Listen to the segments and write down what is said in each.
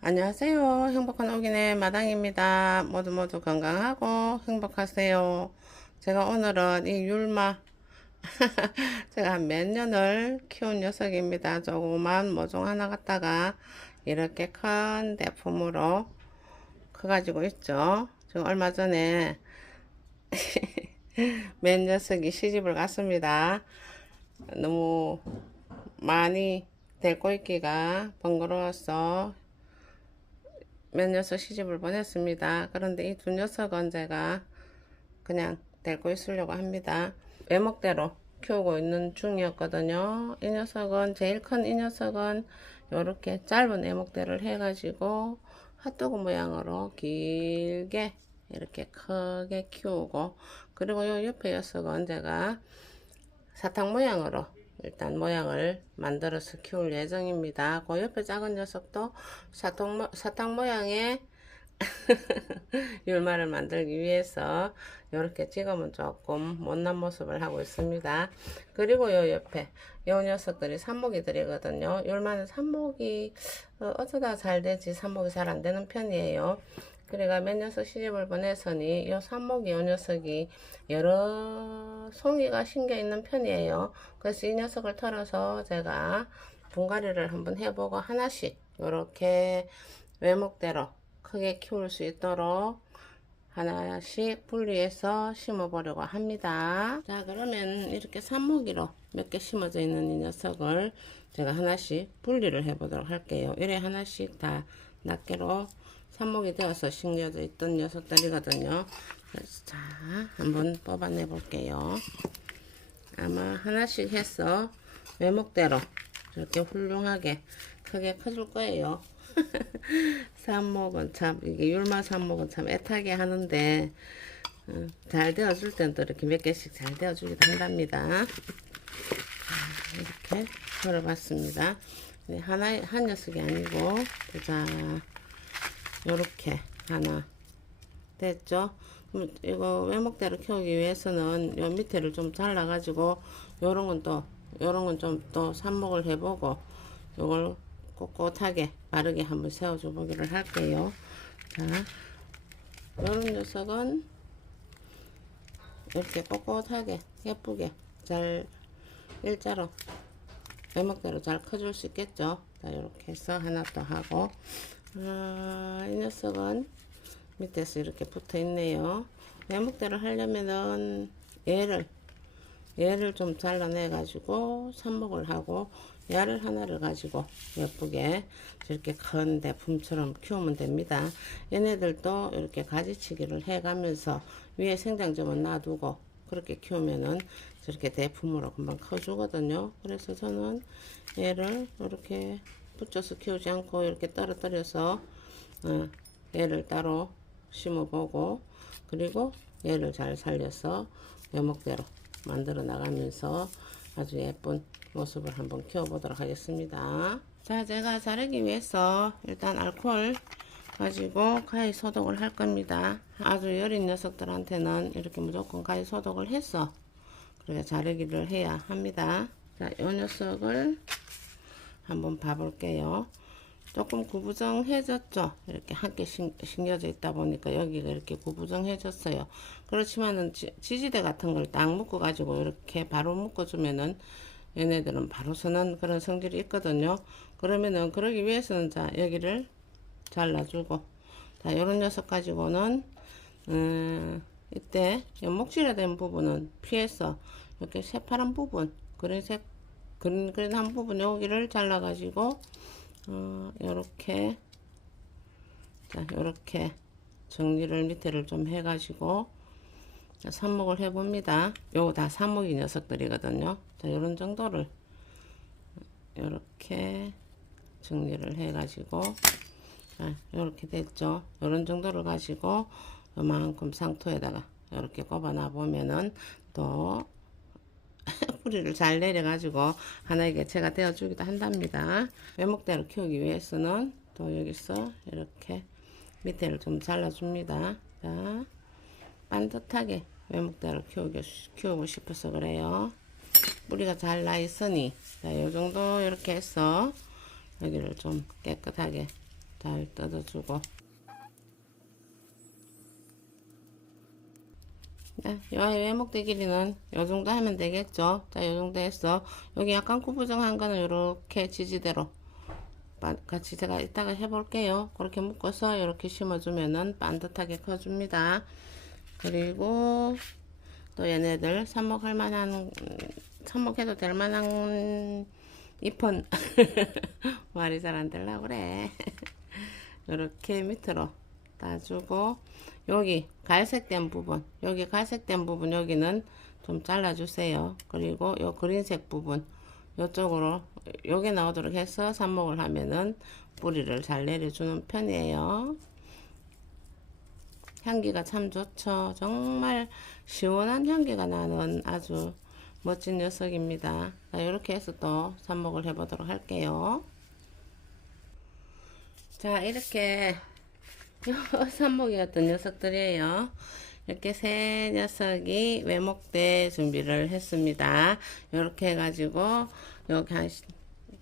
안녕하세요. 행복한 오기네 마당입니다. 모두 건강하고 행복하세요. 제가 오늘은 이 율마 제가 한 몇 년을 키운 녀석입니다. 조그만 모종 하나 갖다가 이렇게 큰 대품으로 커가지고 있죠. 지금 얼마 전에 맨 녀석이 시집을 갔습니다. 너무 많이 데리고 있기가 번거로워서 몇 녀석 시집을 보냈습니다. 그런데 이 두 녀석은 제가 그냥 데리고 있으려고 합니다. 외목대로 키우고 있는 중이었거든요. 이 녀석은 제일 큰 이 녀석은 이렇게 짧은 외목대를 해가지고 핫도그 모양으로 길게 이렇게 크게 키우고, 그리고 요 옆에 녀석은 제가 사탕 모양으로 일단 모양을 만들어서 키울 예정입니다. 그 옆에 작은 녀석도 사탕 모양의 율마를 만들기 위해서 이렇게 찍으면 조금 못난 모습을 하고 있습니다. 그리고 요 옆에 요 녀석들이 삽목이들이거든요. 율마는 삽목이 어쩌다 잘 되지 삽목이 잘 안 되는 편이에요. 그래가 몇 녀석 시집을 보내서니 요 삽목이 요 녀석이 여러 송이가 심겨 있는 편이에요. 그래서 이 녀석을 털어서 제가 분갈이를 한번 해보고 하나씩 이렇게 외목대로 크게 키울 수 있도록 하나씩 분리해서 심어 보려고 합니다. 자, 그러면 이렇게 삽목이로 몇 개 심어져 있는 이 녀석을 제가 하나씩 분리를 해 보도록 할게요. 이래 하나씩 다 낱개로 삽목이 되어서 심겨져 있던 녀석들이거든요. 그래서 자, 한번 뽑아내 볼게요. 아마 하나씩 해서 외목대로 이렇게 훌륭하게 크게 커질 거예요. 삽목은 참, 이게 율마 삽목은 참 애타게 하는데, 잘 되어줄 땐 또 이렇게 몇 개씩 잘 되어주기도 한답니다. 이렇게 걸어봤습니다. 네, 한 녀석이 아니고, 자, 요렇게 하나 됐죠? 이거 외목대로 키우기 위해서는 요 밑에를 좀 잘라가지고, 요런 건 좀 또 삽목을 해보고, 요걸 꼿꼿하게 바르게 한번 세워줘 보기를 할게요. 자, 요런 녀석은 이렇게 꼿꼿하게 예쁘게 잘 일자로 외목대로 잘 커줄 수 있겠죠. 자, 이렇게 해서 하나 또 하고, 이 녀석은 밑에서 이렇게 붙어 있네요. 외목대로 하려면은 얘를 좀 잘라내 가지고 삽목을 하고, 야를 하나를 가지고 예쁘게 이렇게 큰 대품처럼 키우면 됩니다. 얘네들도 이렇게 가지치기를 해 가면서 위에 생장점은 놔두고 그렇게 키우면은 저렇게 대품으로 금방 커주거든요. 그래서 저는 얘를 이렇게 붙여서 키우지 않고 이렇게 떨어뜨려서 얘를 따로 심어보고, 그리고 얘를 잘 살려서 외목대로 만들어 나가면서 아주 예쁜 모습을 한번 키워보도록 하겠습니다. 자, 제가 자르기 위해서 일단 알코올 가지고 가위 소독을 할 겁니다. 아주 여린 녀석들한테는 이렇게 무조건 가위 소독을 해서 그렇게 자르기를 해야 합니다. 자, 이 녀석을 한번 봐볼게요. 조금 구부정해졌죠. 이렇게 함께 심겨져 있다 보니까 여기가 이렇게 구부정해졌어요. 그렇지만은 지지대 같은 걸 딱 묶어 가지고 이렇게 바로 묶어 주면은 얘네들은 바로 서는 그런 성질이 있거든요. 그러면은 그러기 위해서는 자, 여기를 잘라주고, 자, 요런 녀석 가지고는 이때 목질화 된 부분은 피해서 이렇게 새파란 부분, 그린 한 부분 여기를 잘라 가지고 요렇게, 자, 요렇게 정리를 밑에를 좀 해가지고 삽목을 해봅니다. 요거 다 삽목이 녀석들이거든요. 자, 요런 정도를 요렇게 정리를 해가지고, 자, 요렇게 됐죠. 요런 정도를 가지고 요만큼 상토에다가 요렇게 꼽아 놔 보면은 또 뿌리를 잘 내려가지고 하나의 개체가 되어주기도 한답니다. 외목대로 키우기 위해서는 또 여기서 이렇게 밑에를 좀 잘라줍니다. 자, 반듯하게 외목대로 키우고 싶어서 그래요. 뿌리가 잘 나 있으니, 자, 요 정도 이렇게 해서 여기를 좀 깨끗하게 잘 뜯어주고. 네, 이 외목대 길이는 요 정도 하면 되겠죠. 자, 요 정도 했어. 여기 약간 구부정한 거는 요렇게 지지대로 같이 제가 이따가 해볼게요. 그렇게 묶어서 이렇게 심어주면은 반듯하게 커줍니다. 그리고 또 얘네들 삽목할 만한, 삽목해도 될 만한 잎은 말이 잘 안 되려고 그래. 이렇게 밑으로 따주고, 여기 갈색된 부분, 여기 갈색된 부분 여기는 좀 잘라주세요. 그리고 요 그린색 부분 요쪽으로 요게 나오도록 해서 삽목을 하면은 뿌리를 잘 내려주는 편이에요. 향기가 참 좋죠. 정말 시원한 향기가 나는 아주 멋진 녀석입니다. 자, 이렇게 해서 또 삽목을 해보도록 할게요. 자, 이렇게 삽목이었던 녀석들이에요. 이렇게 세 녀석이 외목대 준비를 했습니다. 이렇게 해가지고 여기 한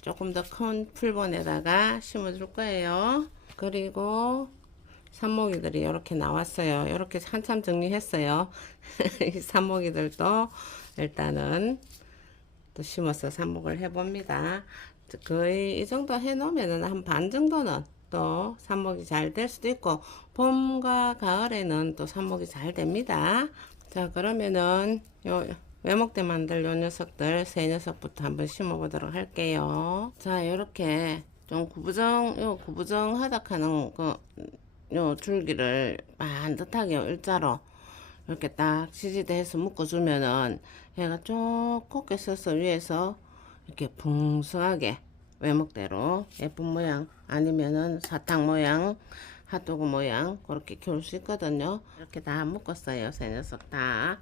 조금 더 큰 풀본에다가 심어줄 거예요. 그리고 삽목이들이 이렇게 나왔어요. 이렇게 한참 정리했어요. 이 삽목이들도 일단은 또 심어서 삽목을 해봅니다. 거의 이 정도 해놓으면 한 반 정도는 또 삽목이 잘 될 수도 있고, 봄과 가을에는 또 삽목이 잘 됩니다. 자, 그러면은 요 외목대 만들 요 녀석들 세 녀석부터 한번 심어 보도록 할게요. 자, 이렇게 좀 구부정하다 하는 요 줄기를 반듯하게 일자로 이렇게 딱 지지대해서 묶어주면은 얘가 쭉 곱게 서서 위에서 이렇게 풍성하게 외목대로 예쁜 모양, 아니면은 사탕 모양, 핫도그 모양 그렇게 키울 수 있거든요. 이렇게 다 묶었어요. 세 녀석 다.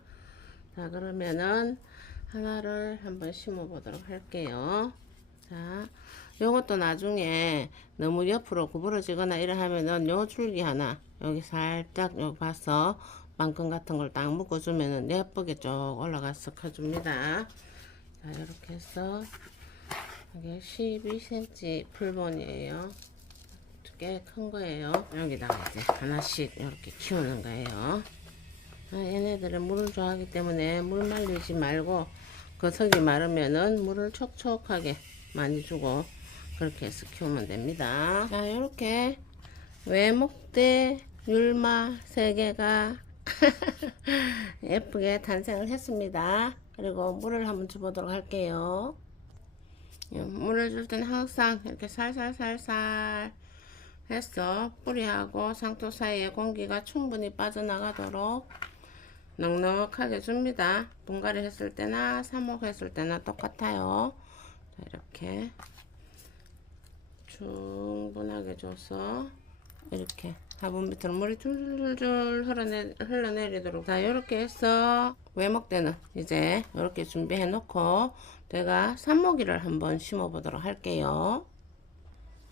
자, 그러면은 하나를 한번 심어 보도록 할게요. 자, 요것도 나중에 너무 옆으로 구부러지거나 이래 하면은 요 줄기 하나 여기 살짝 여기 봐서 망금 같은 걸 딱 묶어주면은 예쁘게 쭉 올라가서 커줍니다. 자, 이렇게 해서 이게 12cm 풀본이에요. 꽤 큰 거예요. 여기다가 이제 하나씩 이렇게 키우는 거예요. 얘네들은 물을 좋아하기 때문에 물 말리지 말고 거석이 마르면은 물을 촉촉하게 많이 주고 그렇게 해서 키우면 됩니다. 자, 이렇게 외목대 율마 3개가 예쁘게 탄생을 했습니다. 그리고 물을 한번 줘보도록 할게요. 물을 줄 때는 항상 이렇게 살살살살 해서 뿌리하고 상토 사이에 공기가 충분히 빠져나가도록 넉넉하게 줍니다. 분갈이 했을 때나 삽목했을 때나 똑같아요. 자, 이렇게 충분하게 줘서 이렇게 화분 밑으로 물이 줄줄줄 흘러내리도록. 자, 이렇게 해서 외목대는 이제 이렇게 준비해 놓고 제가 삽목이를 한번 심어 보도록 할게요.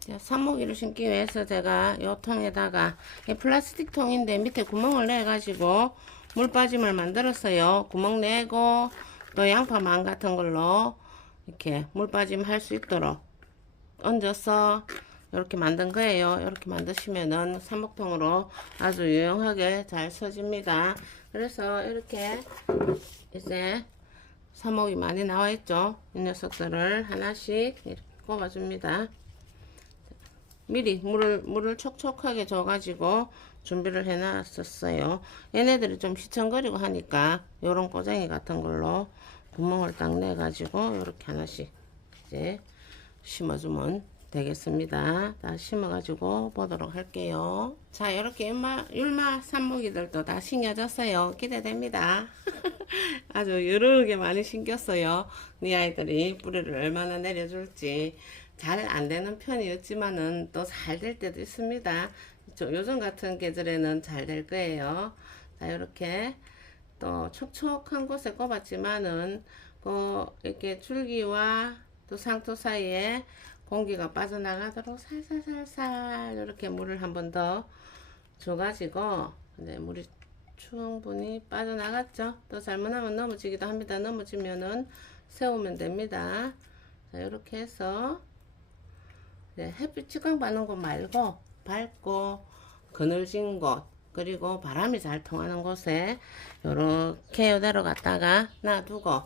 자, 삽목이를 심기 위해서 제가 이 통에다가 이 플라스틱 통인데 밑에 구멍을 내 가지고 물 빠짐을 만들었어요. 구멍 내고 또 양파망 같은 걸로 이렇게 물 빠짐 할 수 있도록 얹어서 이렇게 만든 거예요. 이렇게 만드시면은 삽목통으로 아주 유용하게 잘 써집니다. 그래서 이렇게 이제 삽목이 많이 나와 있죠. 이 녀석들을 하나씩 이렇게 꼽아줍니다. 미리 물을 촉촉하게 줘가지고 준비를 해 놨었어요. 얘네들이 좀 휘청거리고 하니까 요런 꼬쟁이 같은 걸로 구멍을 딱 내 가지고 이렇게 하나씩 이제 심어주면 되겠습니다. 다 심어 가지고 보도록 할게요. 자, 이렇게 율마 삽목이들도 다 심겨졌어요. 기대됩니다. 아주 여러 개 많이 심겼어요. 이 아이들이 뿌리를 얼마나 내려줄지. 잘 안 되는 편이었지만은 또 잘 될 때도 있습니다. 요즘 같은 계절에는 잘 될 거예요. 자, 이렇게 또 촉촉한 곳에 꼽았지만은 이렇게 줄기와 또 상토 사이에 공기가 빠져나가도록 살살살살 이렇게 물을 한 번 더 줘가지고, 네, 물이 충분히 빠져나갔죠. 또 잘못하면 넘어지기도 합니다. 넘어지면은 세우면 됩니다. 자, 이렇게 해서 네, 햇빛 지광 받는 거 말고 밝고 그늘진 곳 그리고 바람이 잘 통하는 곳에 요렇게 이대로 갖다가 놔두고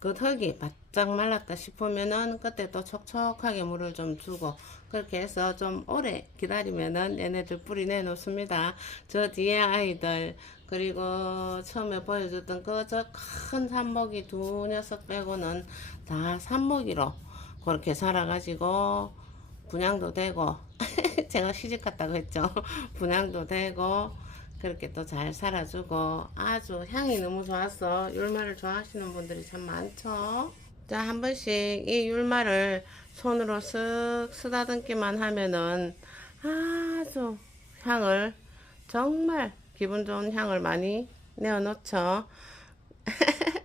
그 흙이 바짝 말랐다 싶으면은 그때 또 촉촉하게 물을 좀 주고 그렇게 해서 좀 오래 기다리면은 얘네들 뿌리 내놓습니다. 저 뒤에 아이들 그리고 처음에 보여줬던 그 저 큰 산모기 두 녀석 빼고는 다 산모기로 그렇게 살아가지고 분양도 되고 제가 시집 갔다고 했죠. 분양도 되고 그렇게 또 잘 살아주고 아주 향이 너무 좋았어. 율마를 좋아하시는 분들이 참 많죠. 자, 한 번씩 이 율마를 손으로 쓱 쓰다듬기만 하면은 아주 향을 정말 기분 좋은 향을 많이 내어놓죠.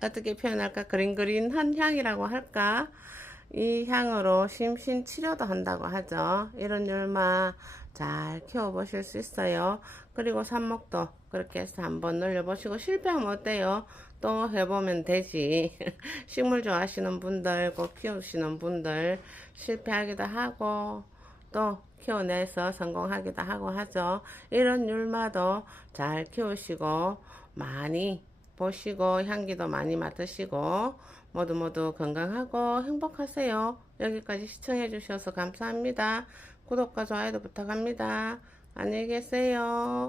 어떻게 표현할까? 그린그린한 향이라고 할까? 이 향으로 심신 치료도 한다고 하죠. 이런 율마 잘 키워보실 수 있어요. 그리고 삽목도 그렇게 해서 한번 늘려보시고 실패하면 어때요? 또 해보면 되지. 식물 좋아하시는 분들, 꼭 키우시는 분들 실패하기도 하고 또 키워내서 성공하기도 하고 하죠. 이런 율마도 잘 키우시고 많이 보시고 향기도 많이 맡으시고 모두 모두 건강하고 행복하세요. 여기까지 시청해 주셔서 감사합니다. 구독과 좋아요도 부탁합니다. 안녕히 계세요.